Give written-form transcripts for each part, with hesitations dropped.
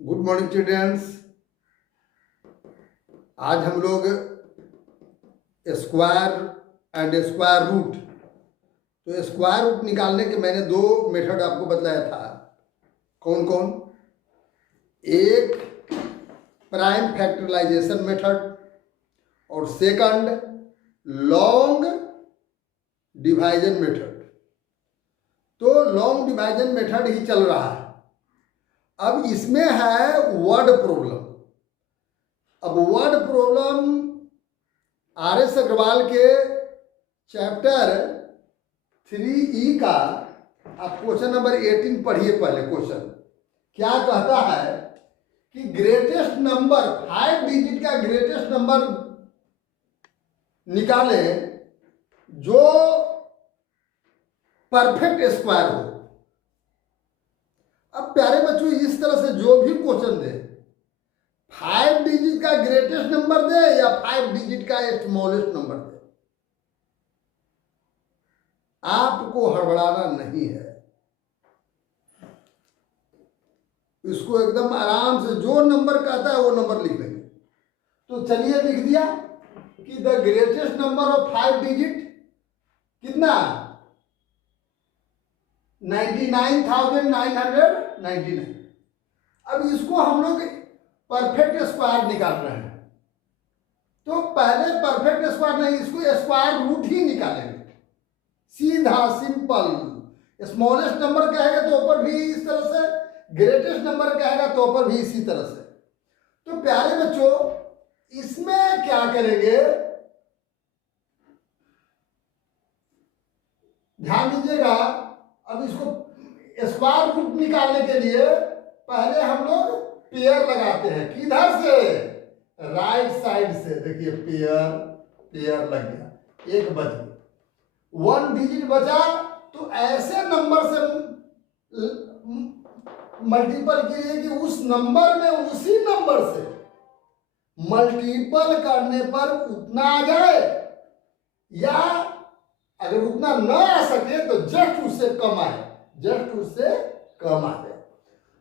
Good morning children's. आज हम लोग स्क्वायर एंड स्क्वायर रूट, तो स्क्वायर रूट निकालने के मैंने दो मेथड आपको बतलाया था। कौन कौन? एक प्राइम फैक्टराइजेशन मेथड और सेकंड लॉन्ग डिवाइजन मेथड। तो लॉन्ग डिवाइजन मेथड ही चल रहा है। अब इसमें है वर्ड प्रॉब्लम। अब वर्ड प्रॉब्लम आर.एस. अग्रवाल के चैप्टर 3E का आप क्वेश्चन नंबर 18 पढ़िए। पहले क्वेश्चन क्या कहता है कि ग्रेटेस्ट नंबर 5 डिजिट का ग्रेटेस्ट नंबर निकाले जो परफेक्ट स्क्वायर हो। अब प्यारे बच्चों, इस तरह से जो भी क्वेश्चन दे 5 डिजिट का ग्रेटेस्ट नंबर दे या 5 डिजिट का स्मॉलेस्ट नंबर दे, आपको हड़बड़ाना नहीं है। इसको एकदम आराम से जो नंबर कहता है वो नंबर लिख लेंगे। तो चलिए लिख दिया कि the greatest number of 5 digit कितना? 99,999। अब इसको हम लोग परफेक्ट स्क्वायर निकाल रहे हैं। तो पहले परफेक्ट स्क्वायर नहीं, इसको स्क्वायर रूट ही निकालेंगे। सीधा सिंपल। स्मॉलेस्ट नंबर कहेगा तो ऊपर भी इस तरह से, ग्रेटेस्ट नंबर कहेगा तो ऊपर भी इसी तरह से। तो प्यारे बच्चों, इसमें क्या करेंगे, ध्यान दीजिएगा। अब इसको स्क्वायर रूट निकालने के लिए पहले हम लोग पेयर लगाते हैं। किधर से? राइट साइड से। देखिए पेयर लग गया, एक बच गया, 1 डिजिट बचा। तो ऐसे नंबर से मल्टीपल कीजिए कि उस नंबर में उसी नंबर से मल्टीपल करने पर उतना आ जाए, या अगर उतना न आ सके तो जस्ट उससे कम आए, जस्ट उससे कम आ जाए।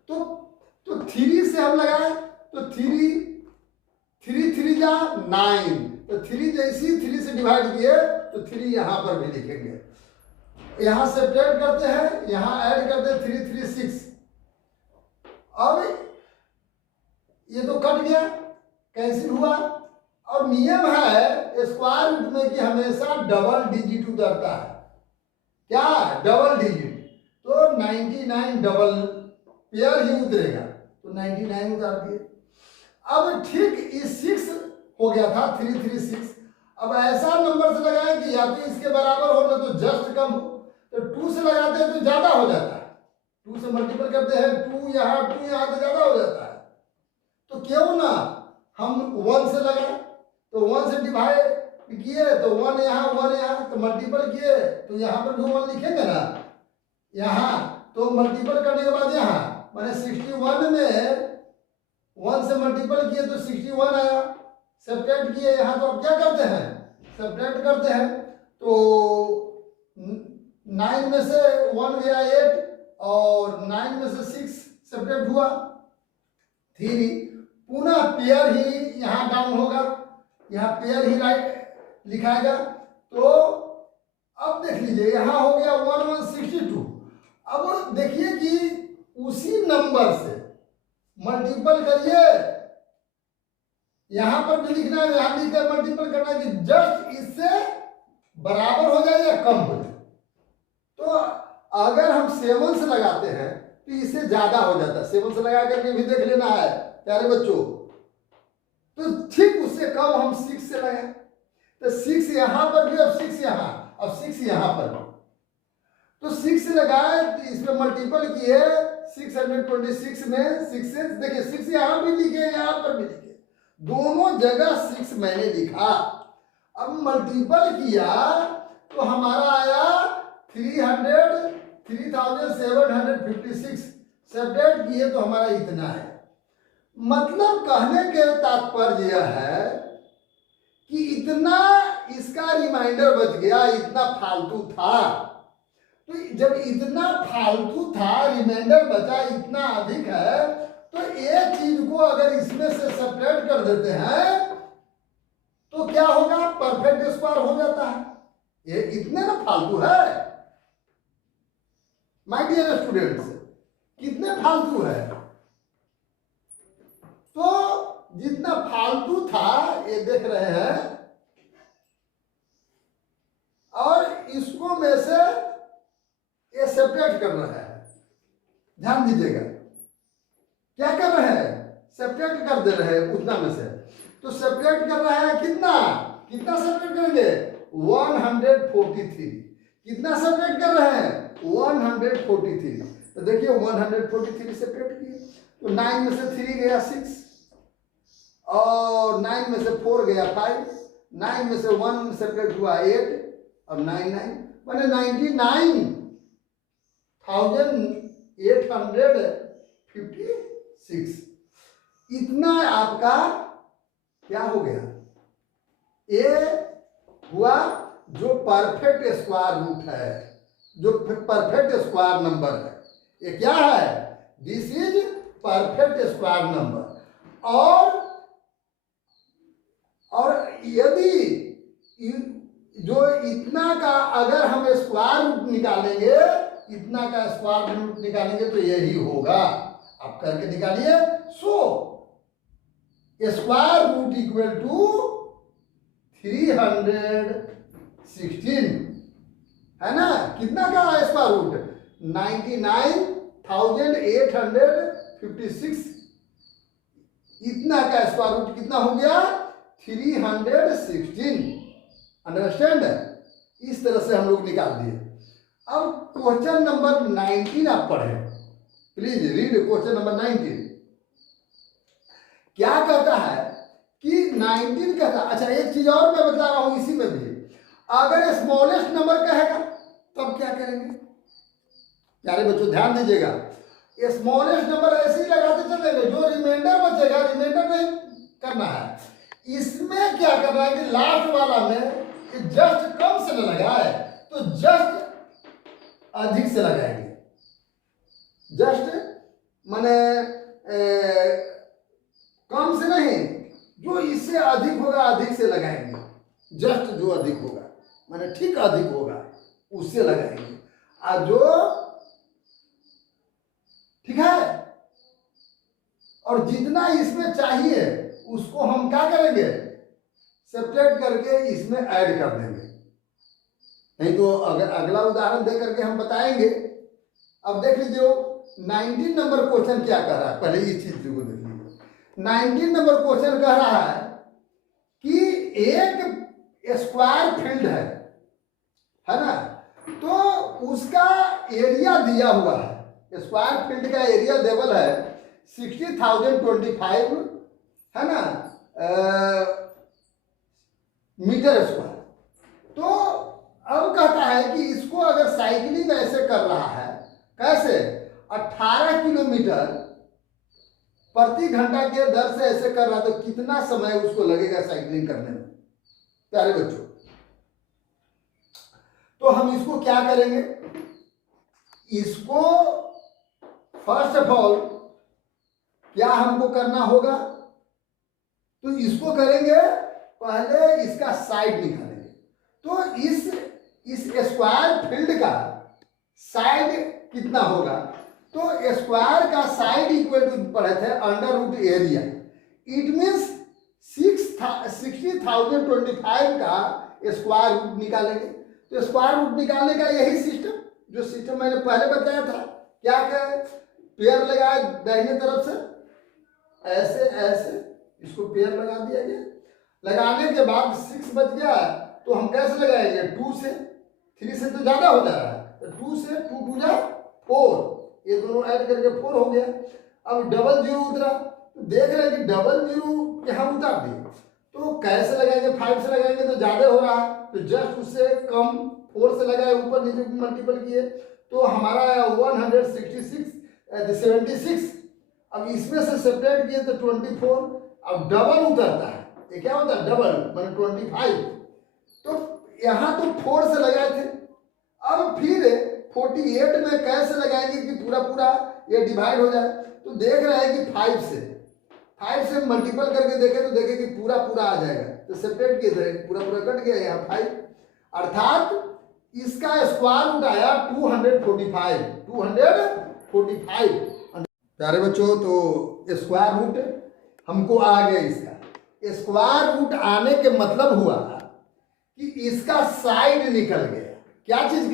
तो 3 से हम लगाए तो 3 जा 9। तो 3 जैसी 3 से डिवाइड किए तो 3 यहां पर भी लिखेंगे। यहां सब्ट्रैक्ट करते हैं, यहां ऐड करते हैं, 3 3 6। अब ये तो कट गया, कैंसिल हुआ। और नियम है स्क्वायर रूट में कि हमेशा डबल डिजिट उतरता है। क्या? Double digit. तो 99 डबल पेयर ही उतरेगा, तो 99 उतार दिए। अब ठीक इस 6 हो गया था, 3 3 6। अब ऐसा नंबर से लगाएं कि या तो इसके बराबर हो, ना तो जस्ट कम हो। तो 2 से लगाते हैं तो ज्यादा हो जाता है, 2 से मल्टीपल करते हैं, 2 यहाँ तो ज्यादा हो जाता है। तो क्यों ना हम 1 से लगाए। तो 1 से डिवाइड किए तो 1 यहाँ 1 यहाँ, तो मल्टीपल किए तो यहाँ पर भी 1 लिखेंगे ना यहाँ। तो मल्टीपल करने के बाद यहाँ मैंने 61 में 1 से मल्टीपल किए तो 61 आया। सब्ट्रैक्ट किए यहाँ, तो अब क्या करते हैं? सब्ट्रैक्ट करते हैं। तो 9 में से 1 गया 8 और 9 में से 6 सब्ट्रैक्ट हुआ 3। पुनः पेयर ही यहाँ डाउन होगा, यहाँ पेयर ही राइट लिखाएगा। तो अब देख लीजिए यहाँ हो गया 1162। अब देखिए कि उसी नंबर से मल्टीपल करिए, यहां पर भी लिखना है, यहां लिखकर मल्टीपल करना है कि जस्ट इससे बराबर हो जाए या कम हो जाए। तो अगर हम 7 से लगाते हैं तो इससे ज्यादा हो जाता है। 7 से लगा करके भी देख लेना है प्यारे बच्चों। तो ठीक उससे कम हम 6 से लगाए, तो 6 यहां पर भी, अब 6 यहां, अब 6 यहां पर भी। तो 6 से लगाए तो इसमें मल्टीपल किए 626 में 6 से, देखिए 6 यहां भी लिखे, यहां पर भी लिखे, दोनों जगह 6 मैंने लिखा। अब मल्टीपल किया तो हमारा आया 3756। सब्ट्रैक्ट किए तो हमारा इतना है। मतलब कहने के तात्पर्य यह है कि इतना इसका रिमाइंडर बच गया, इतना फालतू था। तो जब इतना फालतू था, रिमाइंडर बचा इतना अधिक है, तो एक अगर इसमें से सेपरेट कर देते हैं तो क्या होगा, परफेक्ट स्क्वायर हो जाता है। ये इतने ना फालतू है माय डियर स्टूडेंट्स, कितने फालतू है। तो जितना फालतू था ये देख रहे हैं, और इसको में से ये सेपरेट कर रहा है। ध्यान दीजिएगा, क्या कर रहे हैं, सेपरेट कर दे रहे हैं उतना में से। तो सेपरेट कर रहा है कितना, कितना सेपरेट करेंगे, 143। कितना सेपरेट कर रहे हैं, 143। तो देखिए 143 सेपरेट किए, तो 9 में से 3 गया 6, और 9 में से 4 गया 5, 9 में से 1 सेपरेट हुआ 8, और 9 माने 99,856। इतना आपका क्या हो गया, ये हुआ जो परफेक्ट स्क्वायर रूट है, जो परफेक्ट स्क्वायर नंबर है। ये क्या है, this is perfect square number. और यदि जो इतना का अगर हम स्क्वायर रूट निकालेंगे, इतना का स्क्वायर रूट निकालेंगे तो यही होगा। आप करके निकालिए। So square root equal to 316 है ना। कितना का स्क्वायर रूट, 99,856। इतना का स्क्वायर रूट कितना हो गया, 316। अंडरस्टैंड, इस तरह से हम लोग निकाल दिए। अब क्वेश्चन नंबर 19 आप पढ़े, प्लीज रीड क्वेश्चन नंबर 19। क्या कहता है कि 19 कहता, अच्छा एक चीज और मैं बता रहा हूं इसी में भी, अगर स्मॉलेस्ट नंबर कहेगा तब क्या करेंगे। प्यारे बच्चों ध्यान दीजिएगा, स्मॉलेस्ट नंबर ऐसे ही लगाते चलेंगे, जो रिमाइंडर बचेगा रिमाइंडर नहीं करना है। इसमें क्या करना है कि लास्ट वाला में जस्ट कम से न लगाए तो जस्ट अधिक से लगाएंगे। जस्ट माने कम से नहीं, जो इससे अधिक होगा अधिक से लगाएंगे। जस्ट जो अधिक होगा माने ठीक अधिक होगा उससे लगाएंगे, और जो ठीक है, और जितना इसमें चाहिए उसको हम क्या करेंगे, सेपरेट करके इसमें ऐड कर देंगे। नहीं तो अगर अगला उदाहरण दे करके हम बताएंगे। अब देख लीजिए 19 नंबर क्वेश्चन क्या कह रहा है, पहले इस चीज को देख लीजिए। 19 नंबर क्वेश्चन कह रहा है कि एक स्क्वायर फील्ड है ना, तो उसका एरिया दिया हुआ है। स्क्वायर फील्ड का एरिया लेवल है 60,025 है ना मीटर स्क्वायर। तो अब कहता है कि इसको अगर साइकिलिंग ऐसे कर रहा है, कैसे, 18 किलोमीटर प्रति घंटा के दर से ऐसे कर रहा, तो कितना समय उसको लगेगा साइकिलिंग करने में। प्यारे बच्चों, तो हम इसको क्या करेंगे, इसको फर्स्ट ऑफ ऑल क्या हमको करना होगा, तो इसको करेंगे पहले इसका साइड निकालेंगे। तो इस स्क्वायर फील्ड का साइड कितना होगा, तो स्क्वायर का साइड इक्वल टू पढ़े थे under root area. It means 60,025 का स्क्वायर रूट निकालेंगे। तो स्क्वायर रूट निकालने का यही सिस्टम, जो सिस्टम मैंने पहले बताया था, क्या क्या पेयर लगाया दाहिने तरफ से, ऐसे ऐसे इसको पेयर लगा दिया गया। लगाने के बाद 6 बच गया, तो हम कैसे लगाएंगे, 2 से, 3 से तो ज्यादा हो जा रहा है, तो 2 से 2 2 जा 4, ये दोनों ऐड करके 4 हो गया। अब डबल जीरो उतरा, तो देख रहे हैं कि डबल जीरो यहाँ उतार दिए, तो कैसे लगाएंगे, 5 से लगाएंगे तो ज्यादा हो रहा है, तो जस्ट उससे कम 4 से लगाए, ऊपर नीचे मल्टीपल किए, तो हमारा 176। अब इसमें से सेपरेट किए तो 24। अब डबल उतरता है, ये क्या होता है, डबल माने 25। तो यहाँ तो 4 से लगाए थे, अब फिर 48 में कैसे लगाएंगे कि पूरा पूरा ये डिवाइड हो जाए। तो देख रहे हैं कि 5 5 से मल्टीपल करके देखें तो देखें कि पूरा पूरा आ जाएगा, तो सेपरेट किए थे, पूरा पूरा कट गया यहाँ 5, अर्थात इसका स्क्वायर रूट आया 245। प्यारे बच्चों, तो स्क्वायर रूट हमको आ गया। इसका स्क्वायर रूट आने के मतलब हुआ कि इसका साइड निकल गया। क्या चीज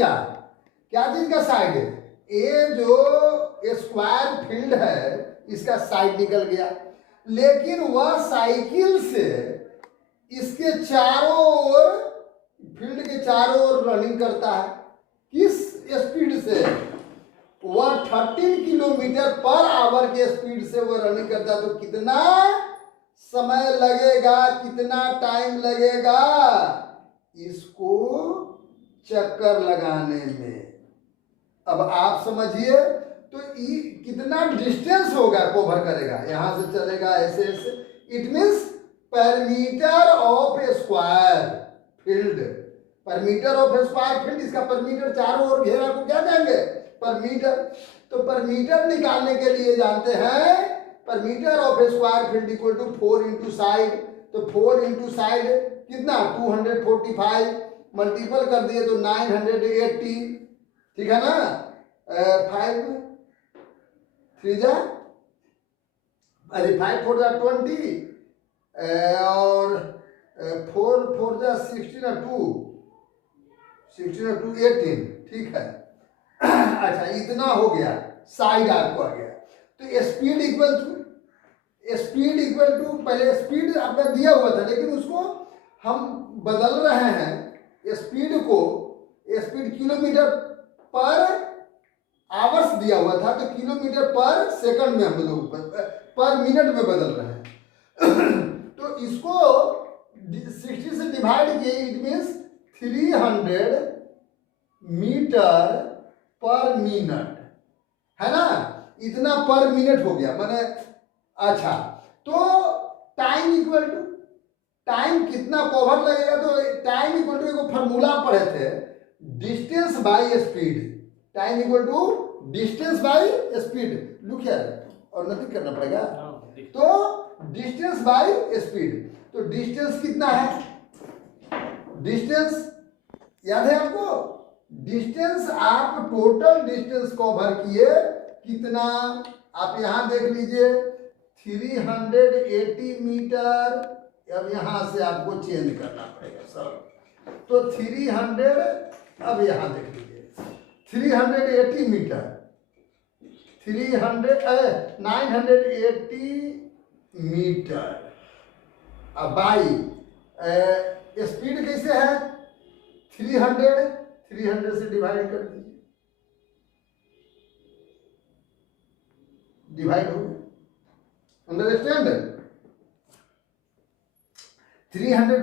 का साइड? ये जो स्क्वायर फील्ड है इसका साइड निकल गया, लेकिन वह साइकिल से इसके चारों ओर, फील्ड के चारों ओर रनिंग करता है। किस स्पीड से? वह 13 किलोमीटर पर आवर के स्पीड से वह रनिंग करता है। तो कितना समय लगेगा, कितना टाइम लगेगा इसको चक्कर लगाने में? अब आप समझिए, तो कितना डिस्टेंस होगा, कवर करेगा, यहां से चलेगा ऐसे ऐसे। इट मीन्स पर मीटर ऑफ स्क्वायर फील्ड, पर मीटर ऑफ स्क्वायर फील्ड, इसका पर मीटर चारों ओर घेरा को क्या कहेंगे? पर मीटर। तो पर मीटर निकालने के लिए जानते हैं perimeter of square field equal to 4 into side. तो 4 इंटू साइड कितना? 245, मल्टीपल कर दिए तो 980, ठीक है ना? 5 3 जा, अरे 5 4 जा 20, और 4 4 जा 16 2 18, ठीक है। अच्छा, इतना हो गया, साइड आपको आ गया। तो स्पीड इक्वल टू पहले स्पीड आपका दिया हुआ था, लेकिन उसको हम बदल रहे हैं स्पीड को। स्पीड किलोमीटर पर आवर्स दिया हुआ था, तो किलोमीटर पर सेकंड में हम लोग पर मिनट में बदल रहे हैं। तो इसको 60 से डिवाइड किए, it means 300 metre per minute, है ना? इतना पर मिनट हो गया, माने। अच्छा, तो टाइम इक्वल टू, टाइम कितना कवर लगेगा? तो टाइम इक्वल टू एक फॉर्मूला पढ़े थे, distance by speed. Time equal to distance by speed. Look here, और नथिंग करना पड़ेगा। तो डिस्टेंस बाय स्पीड, तो डिस्टेंस कितना है? डिस्टेंस याद है आपको? डिस्टेंस, आप टोटल डिस्टेंस कवर किए कितना? आप यहां देख लीजिए, 380 मीटर। अब यहां से आपको चेंज करना पड़ेगा सब, तो 300, अब यहां देख लीजिए 380 मीटर, 980 मीटर। अब बाई स्पीड कैसे है? 300 से डिवाइड कर दीजिए, डिवाइड हो गया। अंडरस्टैंड? 300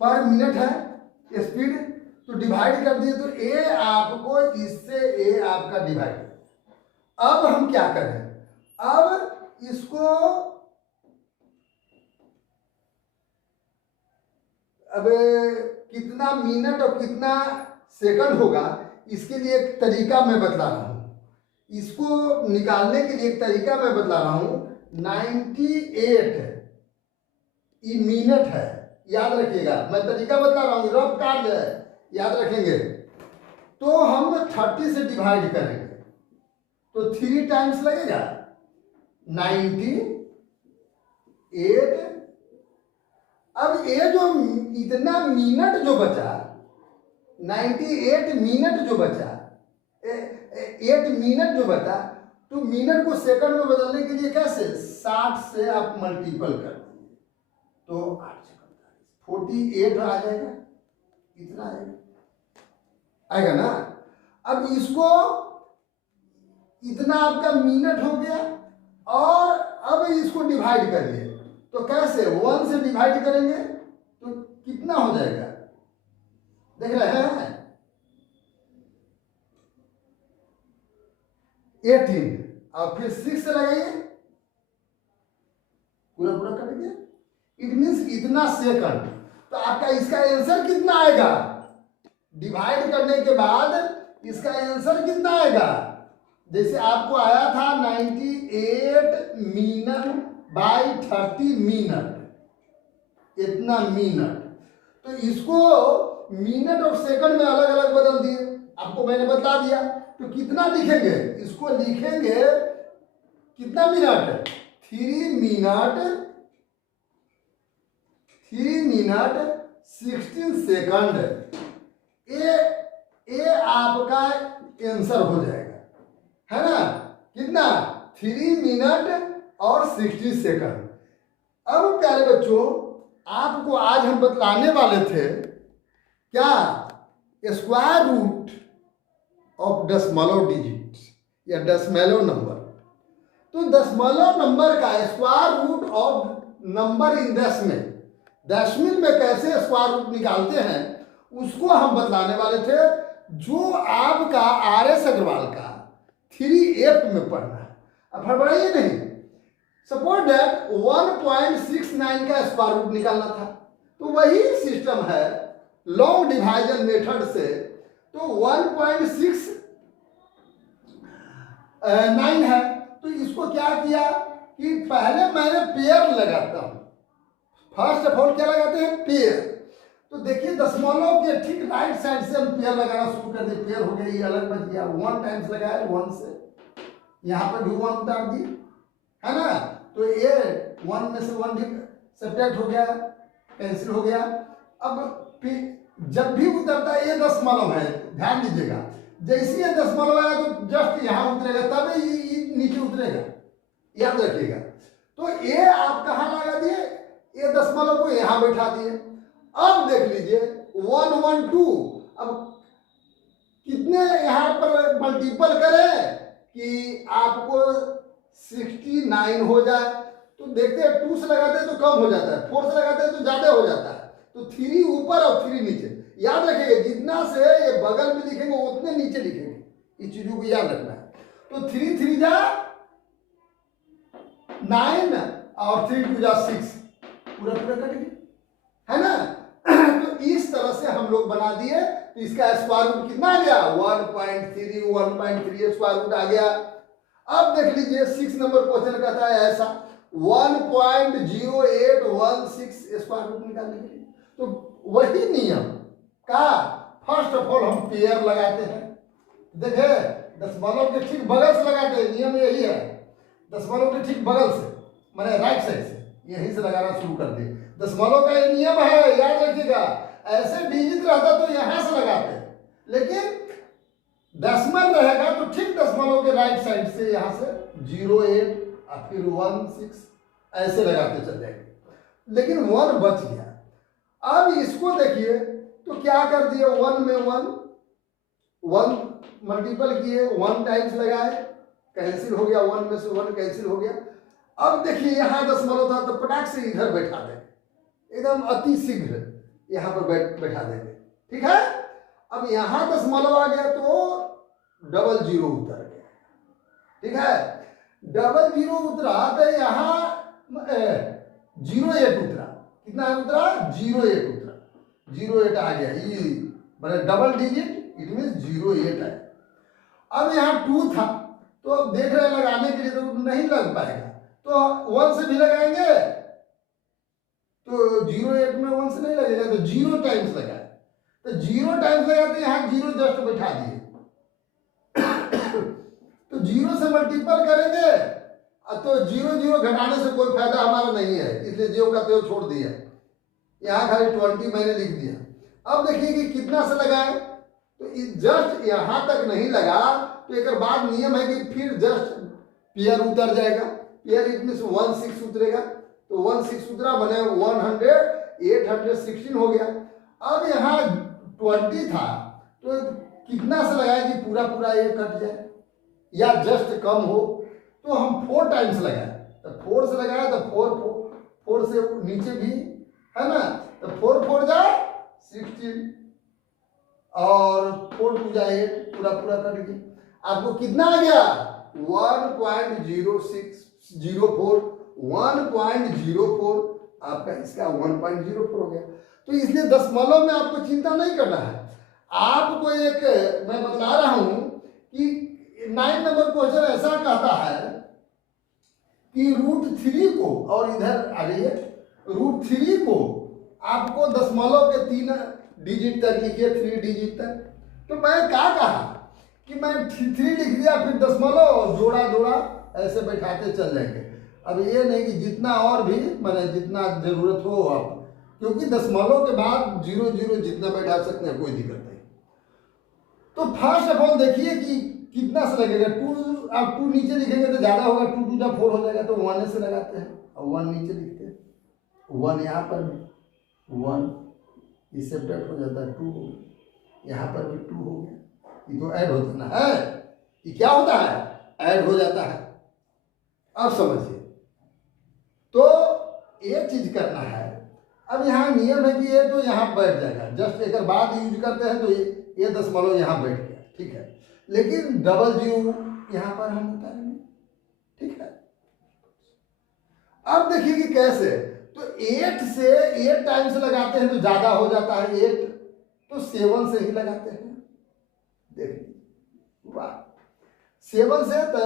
पर मिनट है स्पीड, तो डिवाइड कर दिए, तो ए आपको इससे ए आपका डिवाइड। अब हम क्या करें? अब इसको, अब कितना मिनट और कितना सेकंड होगा, इसके लिए एक तरीका मैं बतला रहा हूं। इसको निकालने के लिए एक तरीका मैं बतला रहा हूं। 98 ये मिनट है, याद रखिएगा। मैं तरीका बतला रहा हूँ, रफ कार्ड है, याद रखेंगे। तो हम 30 से डिवाइड करेंगे, तो 3 टाइम्स लगेगा 98। अब ये जो इतना मिनट जो बचा, 98 मिनट जो बचा, 8 मिनट जो बचा, तो मिनट को सेकंड में बदलने के लिए कैसे? 60 से आप मल्टीपल कर दीजिए, तो 8 से 48 आ जाएगा। इतना आएगा ना? अब इसको, इतना आपका मिनट हो गया, और अब इसको डिवाइड करिए, तो कैसे? 1 से डिवाइड करेंगे तो कितना हो जाएगा? देख रहे हैं? 18, और फिर 6 से लगाइए, पूरा पूरा कट गया। इट मीन्स इतना सेकंड। तो आपका इसका आंसर कितना आएगा? डिवाइड करने के बाद इसका आंसर कितना आएगा? जैसे आपको आया था 98 मिनट बाई 30 मिनट, इतना मिनट, तो इसको मिनट और सेकंड में अलग अलग बदल दिए, आपको मैंने बता दिया। तो कितना लिखेंगे इसको, लिखेंगे कितना मिनट, 3 मिनट 16 सेकंड। ये आपका आंसर हो जाएगा, है ना, कितना, 3 मिनट और 60 सेकंड। अब प्यारे बच्चों, आपको आज हम बतलाने वाले थे क्या, स्क्वायर रूट ऑफ दशमलव डिजिट या दशमलव नंबर। तो दशमलव नंबर का square root of number in दशमिल में कैसे स्क्वायर रूट निकालते हैं उसको हम बतलाने वाले थे, जो आपका RS अग्रवाल का 3F में पढ़ना है। अब हड़बड़ाइए नहीं। सपोज दैट 1.69 का स्क्वायर रूट निकालना था, तो वही सिस्टम है लॉन्ग डिवाइजन मेथड से। तो 1.69 है, तो इसको क्या किया कि पहले मैंने पेयर लगाता हूं। फर्स्ट ऑफ ऑल क्या लगाते हैं, पेयर। तो देखिए दशमलव के ठीक राइट साइड से हम पेयर लगाना शुरू कर दिए, पेयर हो गया, ये अलग बच गया, 1 टाइम्स लगाया 1 से, यहाँ पर भी 1 उतार दिए, है ना, तो ये 1 में से 1 सब्ट्रैक्ट हो गया, कैंसिल हो गया। अब जब भी उतरता है ये दशमलव है, ध्यान दीजिएगा, जैसे ये दशमलव आया तो जस्ट यहाँ उतरेगा, तब ये नीचे उतरेगा, याद रखिएगा। तो ये आप कहाँ लगा दिए, ये दशमलव को यहाँ बैठा दिए। अब देख लीजिए 112, अब कितने यहाँ पर मल्टीपल करें कि आपको 69 हो जाए। तो देखते हैं 2 से लगाते हैं तो कम हो जाता है, 4 से लगाते हैं तो ज्यादा हो जाता है। तो 3 ऊपर और 3 नीचे, याद रखिएगा, जितना से ये बगल में लिखेंगे उतने नीचे लिखेंगे, इस चीजों को याद रखना है। तो 3 3 जा 9 और 3 2 जा 6, पूरा पूरा कट गया, है ना। तो इस तरह से हम लोग बना दिए। तो इसका स्क्वायर रूट कितना आ गया, 1.3 1.3 स्क्वायर रूट आ गया। अब देख लीजिए 6 नंबर क्वेश्चन कहता है ऐसा 1.0816 स्क्वायर रूट निकालने के लिए। तो वही नियम का फर्स्ट ऑफ ऑल हम पेयर लगाते हैं। देखे दशमलव के ठीक बगल से लगाते हैं, नियम यही है, दशमलव के ठीक बगल से, मैंने राइट साइड से यहीं से लगाना शुरू कर दिए। दशमलव का ये नियम है, याद रखिएगा। ऐसे डिजिट रहता तो यहां से लगाते, लेकिन दशमलव रहेगा तो ठीक दशमलव के राइट साइड से यहां से 08 और फिर 16 ऐसे लगाते चल जाएंगे, लेकिन 1 बच गया। अब इसको देखिए तो क्या कर दिए, 1 में 1 मल्टीपल किए, 1 टाइम्स लगाए, कैंसिल हो गया, 1 में से 1 कैंसिल हो गया। अब देखिए यहां दशमलव था तो पटाख से इधर बैठा देंगे, एकदम अति शीघ्र यहां पर बैठा देंगे, ठीक है। अब यहां दशमलव आ गया तो 00 उतर गया, ठीक है। 00 उतरा तो यहां 08 उतरा, कितना उतरा, 08 उतरा, 08 आ गया, ये मतलब डबल डिजिट, इट मीन 08 है। अब यहाँ 2 था तो अब देख रहे हैं लगाने के लिए तो नहीं लग पाएगा, तो 1 से भी लगाएंगे तो 08 में 1 से नहीं लगेगा, तो 0 टाइम्स लगाए, तो 0 टाइम्स लगाते यहाँ 0 जस्ट बैठा दिए। तो 0 से मल्टीपल करेंगे तो 0 घटाने से कोई फायदा हमारा नहीं है, इसलिए 0 का तो छोड़ दिया, यहाँ खाली 20 मैंने लिख दिया। अब देखिए कि कितना से लगाए, तो जस्ट यहाँ तक नहीं लगा तो एक बाद नियम है कि फिर जस्ट पेयर उतर जाएगा, पेयर इतने से 16 उतरेगा, तो 16 उतरा बने 816 हो गया। अब यहाँ 20 था तो कितना से लगाए कि पूरा पूरा ये कट जाए या जस्ट कम हो, तो हम 4 टाइम्स लगाए, तो 4 से लगाए तो 4 से नीचे भी है ना, तो 4 4 जा 16 और 4 2 जा 8, पूरा पूरा कट गया। आपको कितना आ गया, 1.0604, 1.04, आपका इसका 1.04 हो गया। तो इसलिए दशमलव में आपको चिंता नहीं करना है। आपको एक मैं बता रहा हूं कि 9 नंबर क्वेश्चन ऐसा कहता है कि √3 को, और इधर आ जाइए, √3 को आपको दशमलव के 3 डिजिट तक लिखिए, 3 डिजिट तक। तो मैं क्या कहा कि मैं 3 लिख दिया, फिर दशमलव जोड़ा जोड़ा ऐसे बैठाते चल जाएंगे। अब ये नहीं कि जितना और भी मैंने जितना जरूरत हो आप, क्योंकि दशमलव के बाद 0 0 जितना बैठा सकते हैं, कोई दिक्कत नहीं। तो फर्स्ट ऑफ ऑल देखिए कि कितना से लगेगा। 2, आप 2 नीचे लिखेंगे तो ज़्यादा होगा, 2 2 4 हो जाएगा, तो 1 से लगाते हैं और 1 नीचे लिखते हैं। 1 यहाँ पर भी 1 ये सेपरेट हो जाता है, 2 हो गया, यहाँ पर भी 2 हो गया। ये तो ऐड होता ना है, ये क्या होता है, ऐड हो जाता है। अब समझिए, तो ये चीज करना है। अब यहाँ नियम है कि ये तो यहाँ बैठ जाएगा, जस्ट एक बाद यूज करते हैं तो ये दशमलव यहाँ बैठ गया, ठीक है। लेकिन डबल जीरो यहाँ पर हम उतारेंगे, ठीक है। अब देखिए कि कैसे, तो 8 से 8 टाइम्स लगाते हैं तो ज्यादा हो जाता है 8, तो 7 से ही लगाते हैं। देखिए वाह, 7 से, तो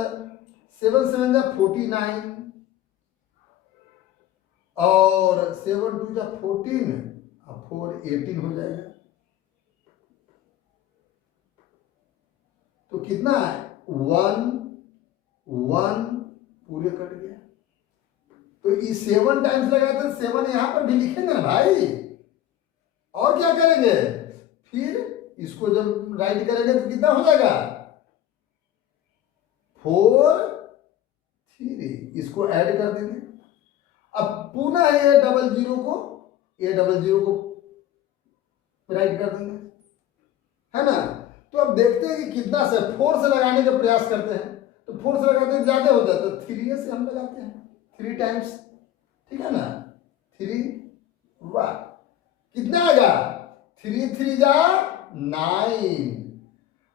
7 7 जा 49 और 7 2 जा 14 और 4 18 हो जाएगा। तो कितना है, 1 1 पूरे कट गया। तो ये 7 टाइम्स लगाते हैं, 7 यहां पर भी लिखेंगे ना भाई। और क्या करेंगे, फिर इसको जब राइट करेंगे तो कितना हो जाएगा, 4 3, इसको ऐड कर देंगे। अब पुनः ये डबल जीरो को राइट कर देंगे, है ना। तो अब देखते हैं कि कितना से, 4 से लगाने का प्रयास करते हैं, तो 4 से लगाते हैं ज्यादा हो जाता है, 3 से हम लगाते हैं 3 टाइम्स, ठीक है ना। 3 वाह, कितना आएगा, 3 3 जा 9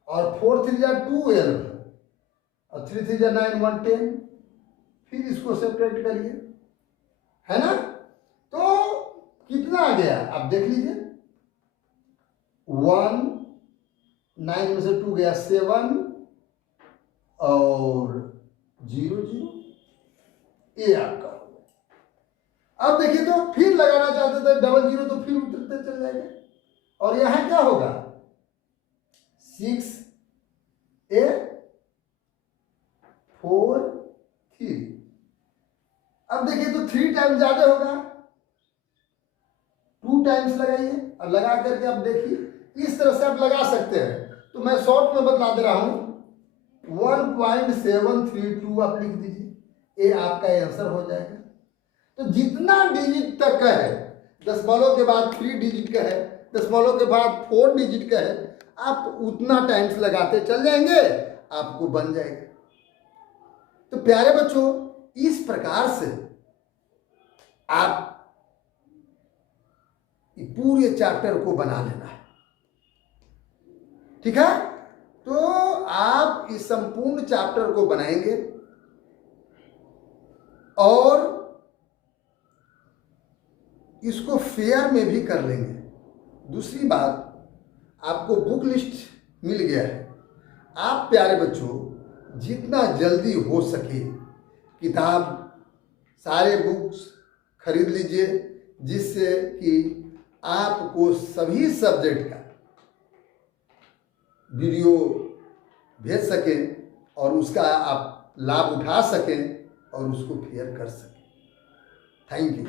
और 4 3 जा 12 और 3 3 जा 9 1 10। फिर इसको सेपरेट करिए, है ना। तो कितना आ गया, आप देख लीजिए, 1 9 में से 2 गया 7 और 0 0, ये आपका हो गया। अब देखिए, तो फिर लगाना चाहते थे डबल जीरो, तो फिर उतरते चल जाएंगे, और यहां क्या होगा, 6 8 4 3। अब देखिए, तो 3 टाइम्स ज्यादा होगा, 2 टाइम्स लगाइए, अब लगा करके अब देखिए इस तरह से आप लगा सकते हैं। तो मैं शॉर्ट में बता दे रहा हूं, 1.732 आप लिख दीजिए, ये आपका आंसर हो जाएगा। तो जितना डिजिट तक का है, दशमलव के बाद 3 डिजिट का है, दशमलव के बाद 4 डिजिट का है, आप उतना टाइम्स लगाते चल जाएंगे, आपको बन जाएगा। तो प्यारे बच्चों, इस प्रकार से आप पूरे चैप्टर को बना लेना है, ठीक है। तो आप इस संपूर्ण चैप्टर को बनाएंगे और इसको फेयर में भी कर लेंगे। दूसरी बात, आपको बुक लिस्ट मिल गया है, आप प्यारे बच्चों जितना जल्दी हो सके किताब, सारे बुक्स खरीद लीजिए, जिससे कि आपको सभी सब्जेक्ट का वीडियो भेज सकें और उसका आप लाभ उठा सकें और उसको फेयर कर सकें। Thank you.